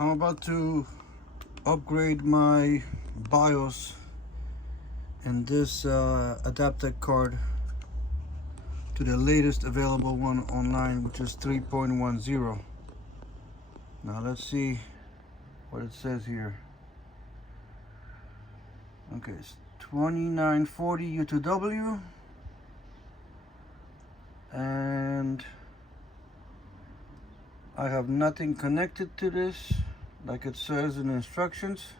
I'm about to upgrade my BIOS and this Adaptec card to the latest available one online, which is 3.10. Now let's see what it says here. Okay, it's 2940U2W, and I have nothing connected to this like it says in the instructions.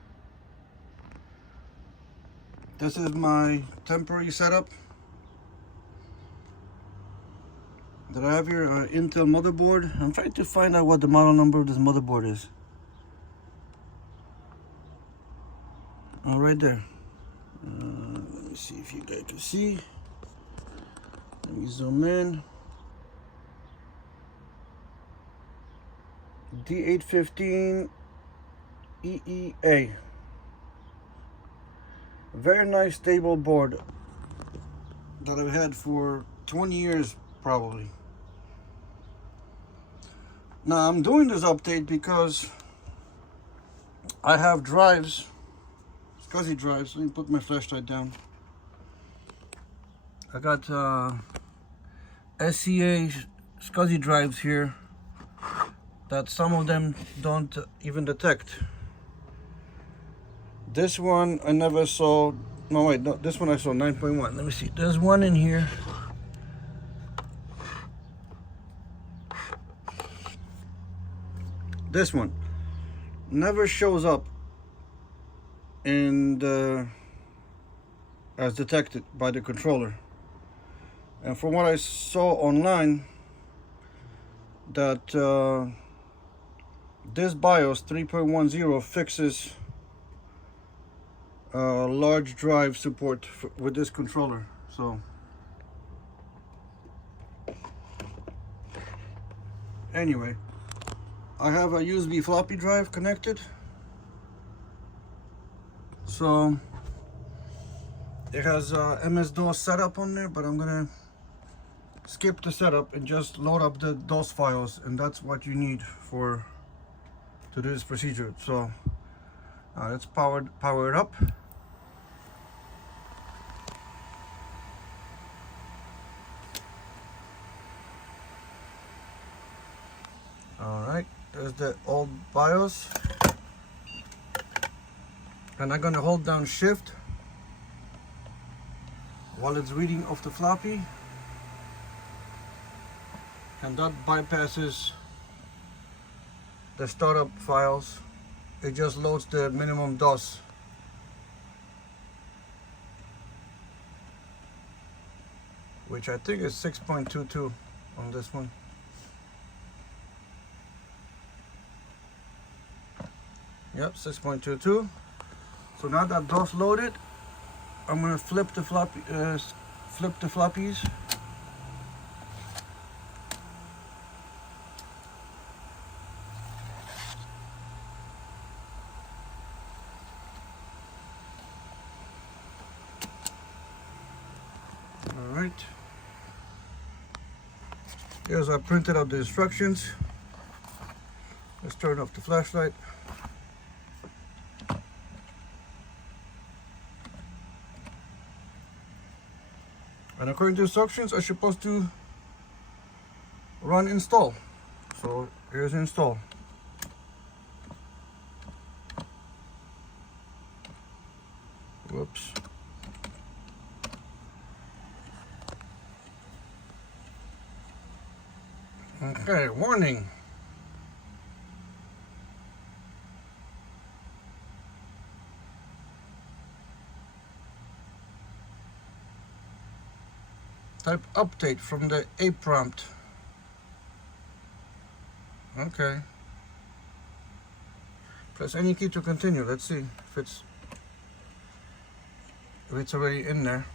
This is my temporary setup that I have here, an Intel motherboard. I'm trying to find out what the model number of this motherboard is. Oh, right there. Let me see if you guys can see. Let me zoom in. D815EEA. Very nice stable board that I've had for 20 years probably. Now I'm doing this update because I have drives, SCSI drives. Let me put my flashlight down. I got SCSI drives here that some of them don't even detect. This one I never saw. No, wait, no, this one I saw 9.1. Let me see. There's one in here. This one never shows up in the as detected by the controller. And from what I saw online, that this BIOS 3.10 fixes large drive support with this controller. So anyway, I have a USB floppy drive connected, so it has MS-DOS setup on there, but I'm gonna skip the setup and just load up the DOS files, and that's what you need to do this procedure. So let's power it up. All right, there's the old BIOS, and I'm gonna hold down Shift while it's reading off the floppy, and that bypasses the startup files. It just loads the minimum DOS. Which I think is 6.22 on this one. Yep, 6.22. So now that DOS loaded, I'm gonna flip the floppies. All right. Here's I printed out the instructions. Let's turn off the flashlight. And according to instructions, I'm supposed to run install. So here's install. Whoops. Okay, warning. Type update from the A prompt. Okay. Press any key to continue. Let's see if it's already in there.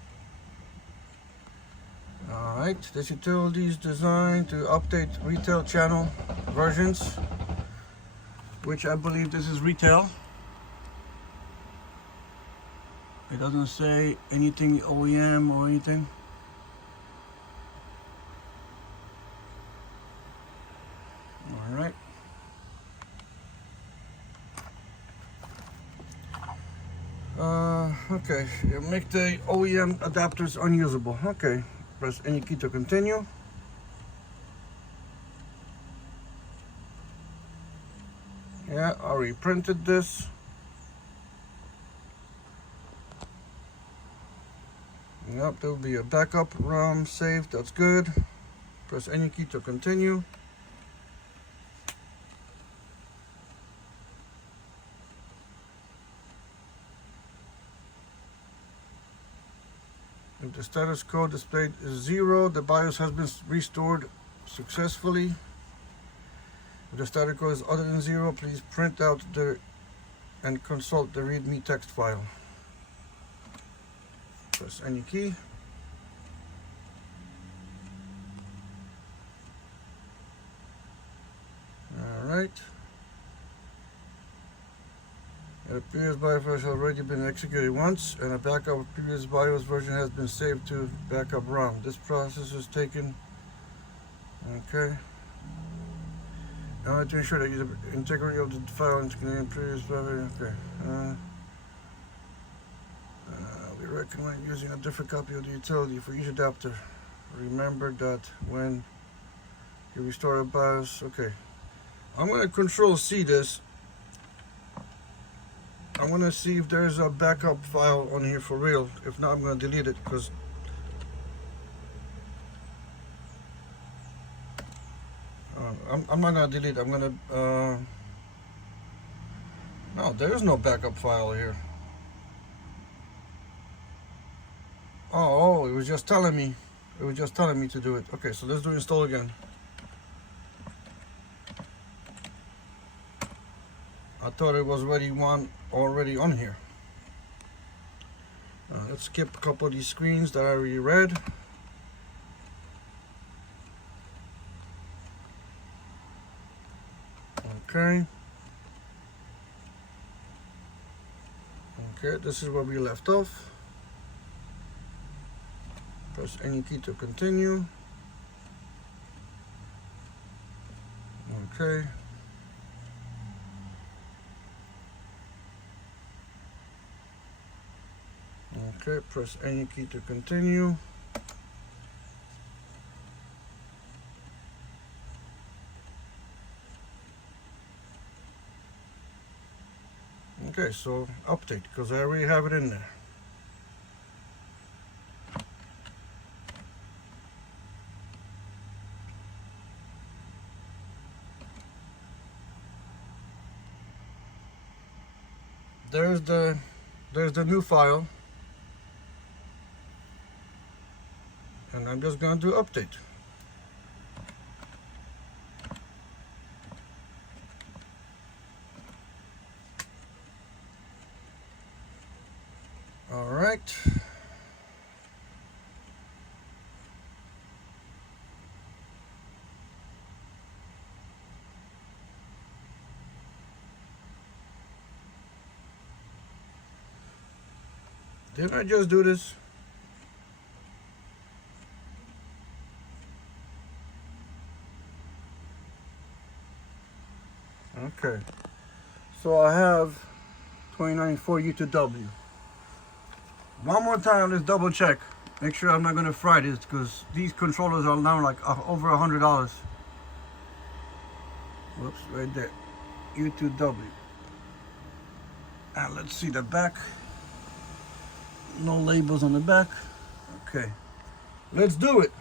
Alright, this utility is designed to update retail channel versions, which I believe this is retail. It doesn't say anything OEM or anything. Alright. Okay, you make the OEM adapters unusable. Okay, press any key to continue. Yeah, I already printed this. Yep, there will be a backup ROM saved. That's good. Press any key to continue. If the status code displayed is 0, the BIOS has been restored successfully. If the status code is other than 0, please print out and consult the README text file. Press any key. Alright. The previous BIOS version has already been executed once, and a backup of previous BIOS version has been saved to backup ROM. This process is taken. Okay. Now to ensure that the integrity of the file is contained previous BIOS. Okay. We recommend using a different copy of the utility for each adapter. Remember that when you restore a BIOS. Okay. I'm going to Control C this. I want to see if there's a backup file on here for real. If not, I'm going to delete it because I'm not going to delete it. I'm going to no, there is no backup file here. Oh, it was just telling me. It was just telling me to do it. Okay, so let's do install again. I thought it was already on here. Let's skip a couple of these screens that I already read. Okay. Okay, this is where we left off. Press any key to continue. Okay. Okay, press any key to continue. Okay, so update, because I already have it in there. There's the new file. And I'm just going to do update. All right. Didn't I just do this? Okay, so I have 2940U2W. One more time, let's double check. Make sure I'm not gonna fry this because these controllers are now like over $100. Whoops, right there, U2W. And let's see the back. No labels on the back. Okay, let's do it.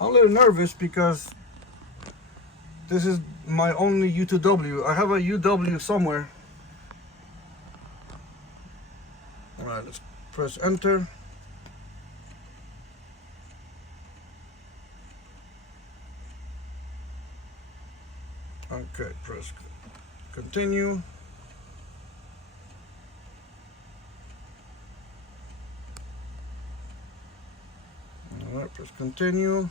I'm a little nervous because this is my only U2W. I have a UW somewhere. All right, let's press enter. Okay, press continue. All right, press continue.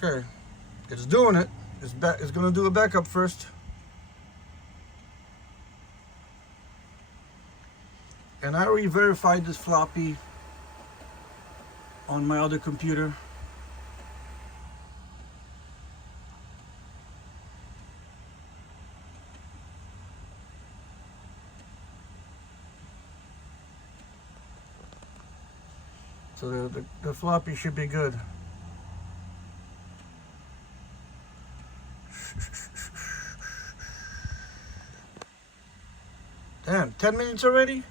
Okay, it's doing it. It's going to do a backup first. And I already verified this floppy on my other computer. So the floppy should be good. Damn, 10 minutes already?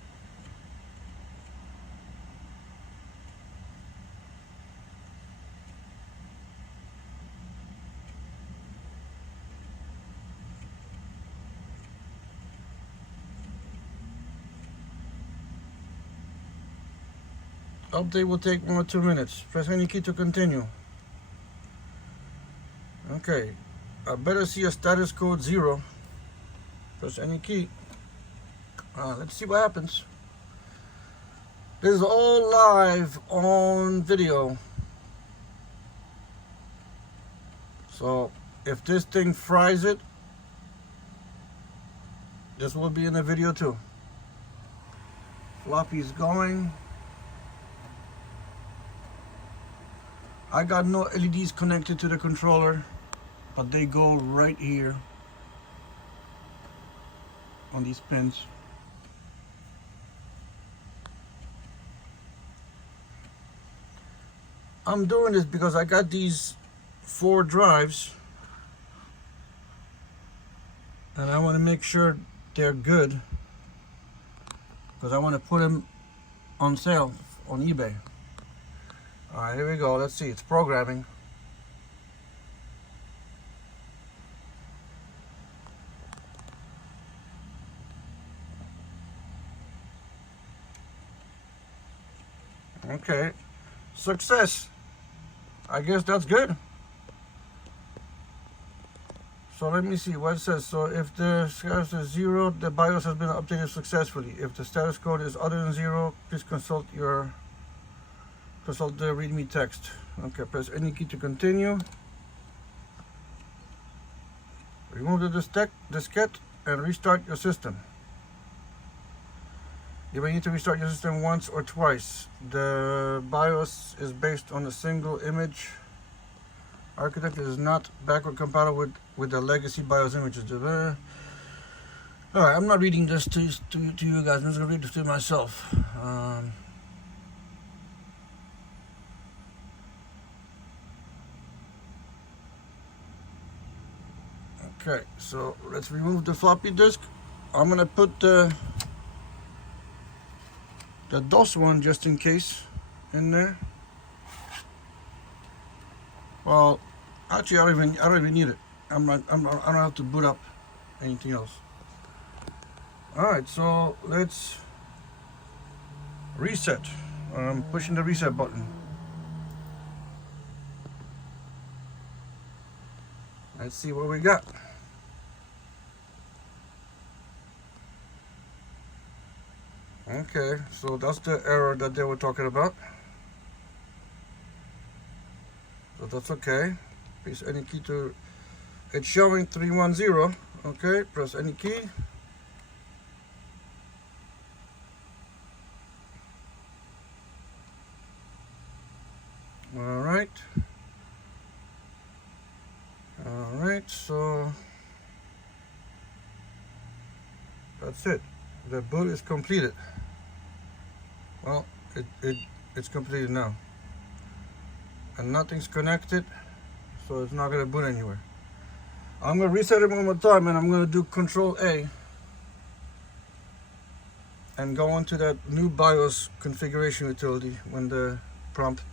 Update will take 1 or 2 minutes. Press any key to continue. Okay, I better see a status code 0. Press any key. Let's see what happens. This is all live on video. So if this thing fries it, this will be in the video too. Floppy's going. I got no LEDs connected to the controller, but they go right here on these pins. I'm doing this because I got these 4 drives and I want to make sure they're good because I want to put them on sale on eBay. Alright, here we go. Let's see. It's programming. Okay. Success. I guess that's good. So let me see what it says. So if the status is 0, the BIOS has been updated successfully. If the status code is other than 0, please consult the README text. Okay, press any key to continue. Remove the diskette and restart your system. You may need to restart your system once or twice. The BIOS is based on a single image architecture. Is not backward compatible with the legacy BIOS images. Alright, I'm not reading this to you guys. I'm just going to read this to myself. Okay, so let's remove the floppy disk. I'm going to put the DOS one just in case in there. Well, actually, I don't even need it. I don't have to boot up anything else. All right, so let's reset. I'm pushing the reset button. Let's see what we got. Okay, so that's the error that they were talking about. So that's okay. Press any key to, it's showing 310. Okay, press any key. Alright. Alright, so that's it. The boot is completed. Well, it's completed now. And nothing's connected, so it's not going to boot anywhere. I'm going to reset it one more time, and I'm going to do Control A and go into that new BIOS configuration utility when the prompt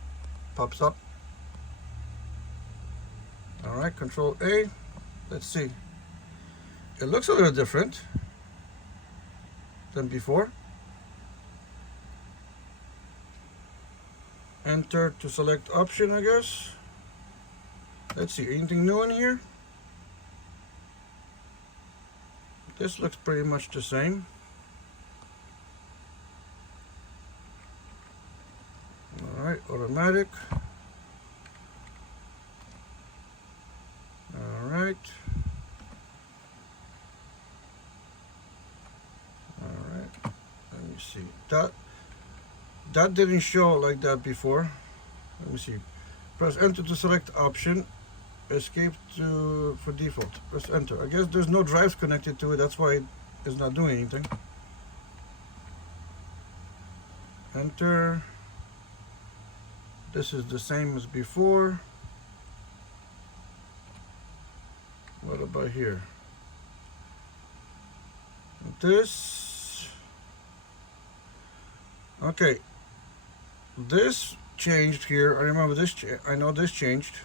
pops up. Alright, Control A. Let's see. It looks a little different than before. Enter to select option, I guess. Let's see, anything new in here? This looks pretty much the same. Alright, automatic. Alright. Alright, let me see. That didn't show like that before. Let me see. Press enter to select option. Escape for default. Press enter. I guess there's no drives connected to it. That's why it's not doing anything. Enter. This is the same as before. What about here? This. Okay. This changed here. I remember this. I know this changed.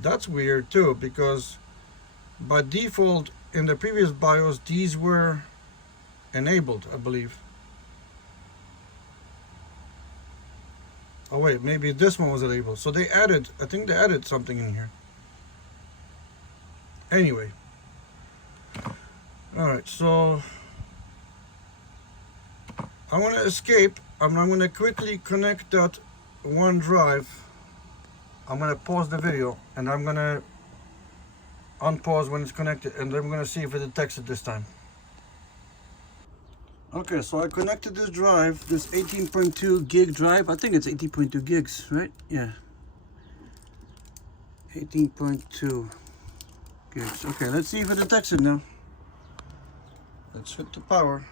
That's weird too, because by default in the previous BIOS these were enabled, I believe. Oh wait, maybe this one was enabled. So they added, I think they added something in here. Anyway. Alright, so I want to escape. I'm going to quickly connect that one drive. I'm going to pause the video and I'm going to unpause when it's connected, and then we're going to see if it detects it this time. Okay, so I connected this drive, this 18.2 gig drive. I think it's 18.2 gigs, right? Yeah. 18.2 gigs. Okay, let's see if it detects it now. Let's hit the power.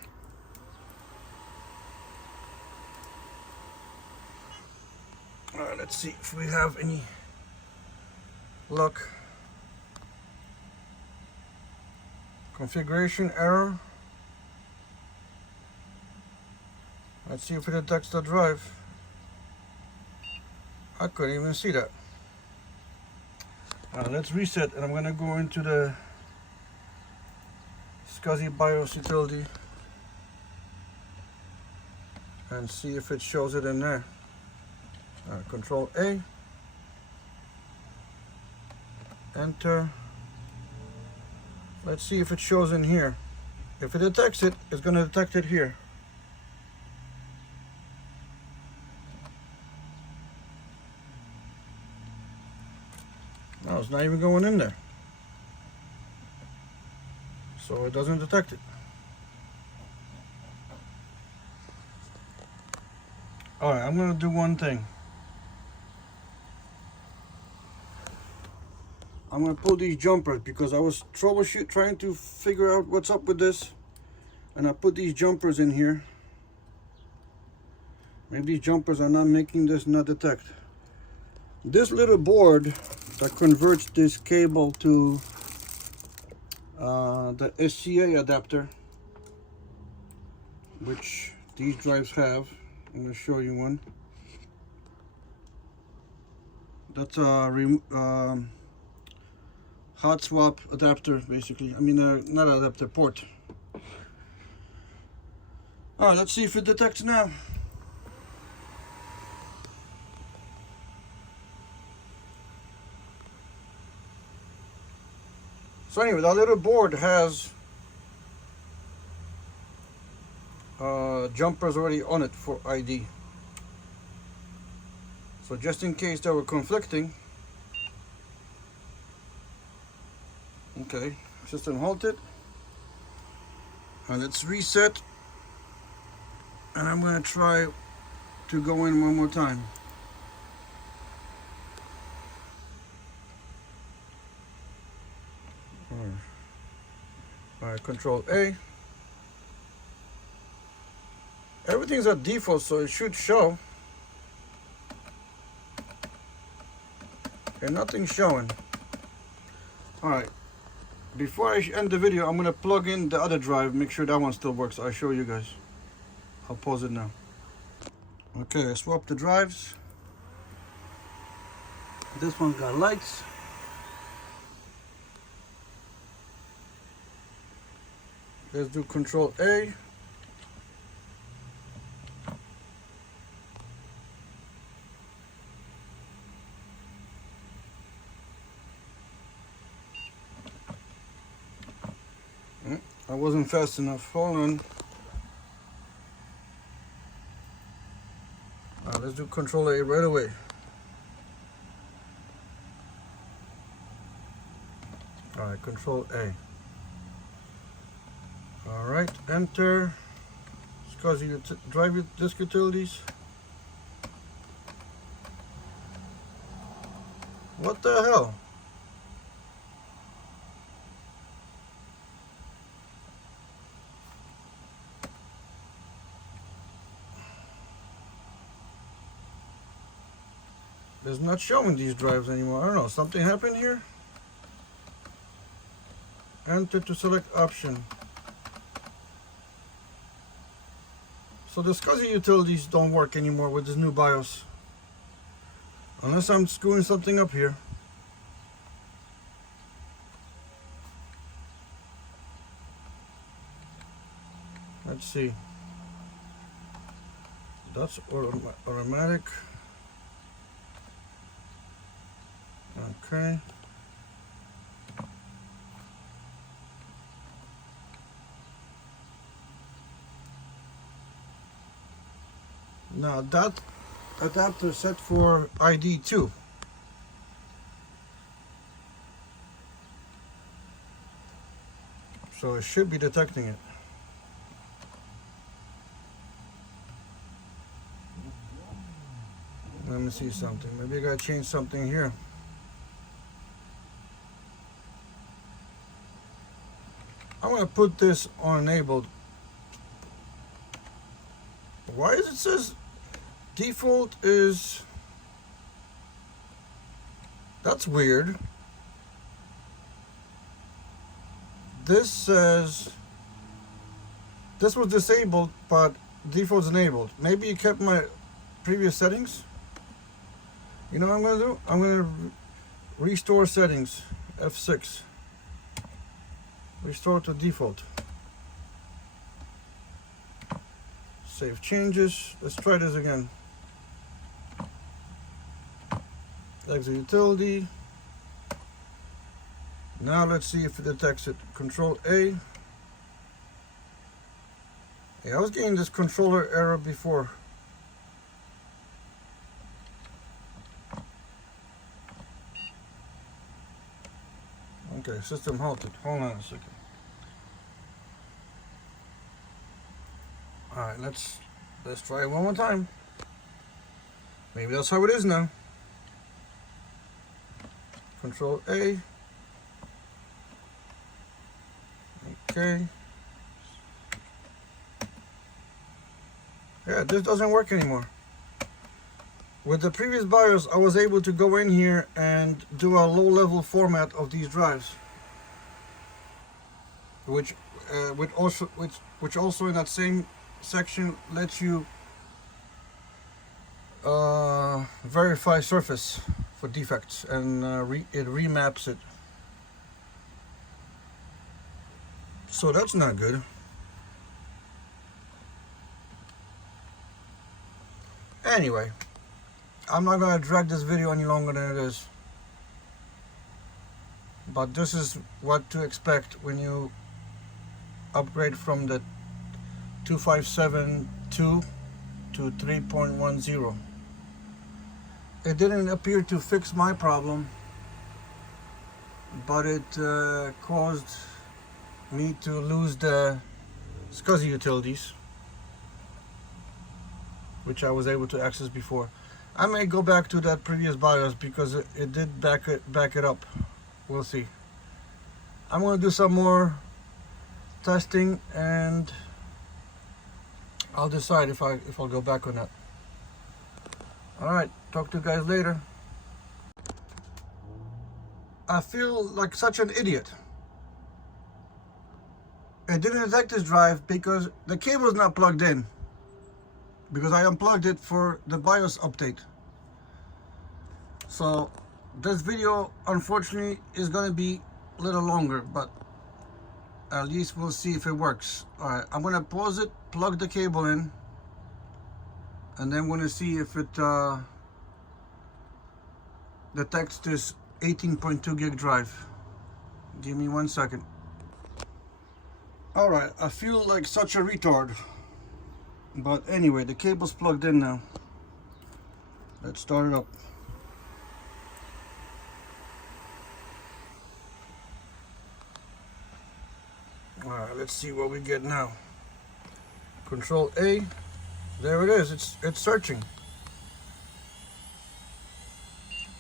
Alright, let's see if we have any luck. Configuration error. Let's see if it detects the drive. I couldn't even see that. Let's reset, and I'm going to go into the SCSI BIOS utility and see if it shows it in there. Control A, enter. Let's see if it shows in here. If it detects it, it's going to detect it here. No, it's not even going in there. So it doesn't detect it. Alright, I'm going to do one thing. I'm going to pull these jumpers because I was trying to figure out what's up with this. And I put these jumpers in here. Maybe these jumpers are not making this not detect. This little board that converts this cable to the SCSI adapter, which these drives have. I'm going to show you one. That's a hot swap adapter, basically. I mean, not adapter, port. Alright, let's see if it detects now. So anyway, that little board has jumpers already on it for ID. So just in case they were conflicting. Okay, system halted. And let's reset. And I'm going to try to go in one more time. Alright, Control A. Everything's at default, so it should show. Okay, nothing's showing. Alright, before I end the video, I'm going to plug in the other drive, make sure that one still works. I'll show you guys. I'll pause it now. Okay, I swapped the drives. This one's got lights. Let's do Control A. I wasn't fast enough. Hold on. Let's do Control A right away. Alright, Control A. Alright, enter. SCSI drive disk utilities. What the hell? is not showing these drives anymore. I don't know, something happened here. Enter to select option. So the SCSI utilities don't work anymore with this new BIOS. Unless I'm screwing something up here. Let's see. That's automatic. Okay. Now that adapter is set for ID 2. So it should be detecting it. Let me see something. Maybe I gotta change something here. I'm gonna put this on enabled. Why is it says default is... That's weird. This says this was disabled, but default's enabled. Maybe you kept my previous settings. You know what I'm gonna do? I'm gonna restore settings, F6. Restore to default. Save changes. Let's try this again. Exit utility. Now let's see if it detects it. Control A. Yeah, I was getting this controller error before. Okay, system halted. Hold on a second. Alright, let's try it one more time. Maybe that's how it is now. Control A. Okay. Yeah, this doesn't work anymore. With the previous BIOS, I was able to go in here and do a low-level format of these drives, which also in that same section lets you verify surface for defects, and it remaps it. So that's not good. Anyway, I'm not going to drag this video any longer than it is. But this is what to expect when you upgrade from the 2572 to 3.10. It didn't appear to fix my problem, but it caused me to lose the SCSI utilities, which I was able to access before. I may go back to that previous BIOS because it did back it up. We'll see. I'm going to do some more testing and I'll decide if I'll go back on that. Alright, talk to you guys later. I feel like such an idiot. It didn't detect this drive because the cable is not plugged in, because I unplugged it for the BIOS update. So this video unfortunately is going to be a little longer, but at least we'll see if it works. Alright, I'm going to pause it, plug the cable in, and then we're going to see if it detects this 18.2 gig drive. Give me 1 second. Alright, I feel like such a retard. But anyway, the cable's plugged in now. Let's start it up. Alright, let's see what we get now. Control A. There it is. It's searching.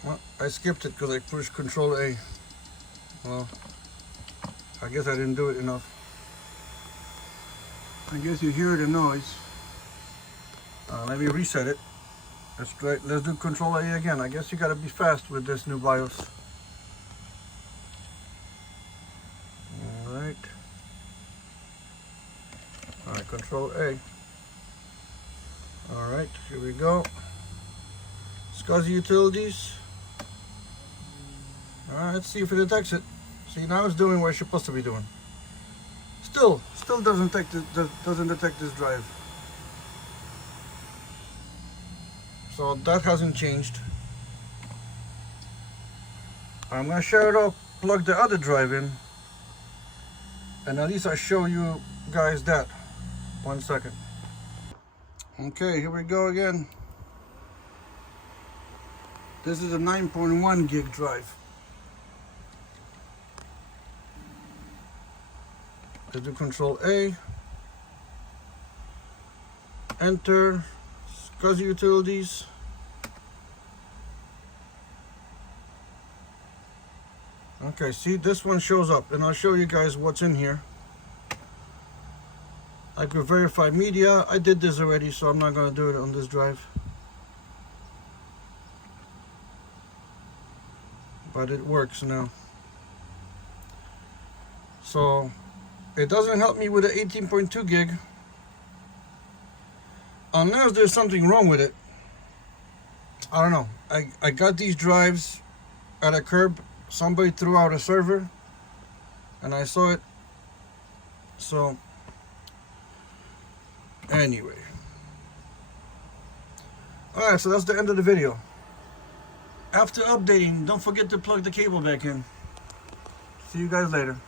Well, I skipped it because I pushed Control A. Well, I guess I didn't do it enough. I guess you hear the noise. Let me reset it. Let's do Control A again. I guess you gotta be fast with this new BIOS. Alright. Alright, Control A. Alright, here we go. SCSI utilities. Alright, let's see if it detects it. See, now it's doing what it's supposed to be doing. Still doesn't detect this drive. So that hasn't changed. I'm gonna share it up, plug the other drive in, and at least I show you guys that. 1 second. Okay, here we go again. This is a 9.1 gig drive. Let's do Control A. Enter. SCSI utilities. Okay, see, this one shows up, and I'll show you guys what's in here. I could verify media. I did this already, so I'm not going to do it on this drive. But it works now. So it doesn't help me with the 18.2 gig unless there's something wrong with it. I don't know. I got these drives at a curb. Somebody threw out a server and I saw it. So anyway, alright, so that's the end of the video. After updating, don't forget to plug the cable back in. See you guys later.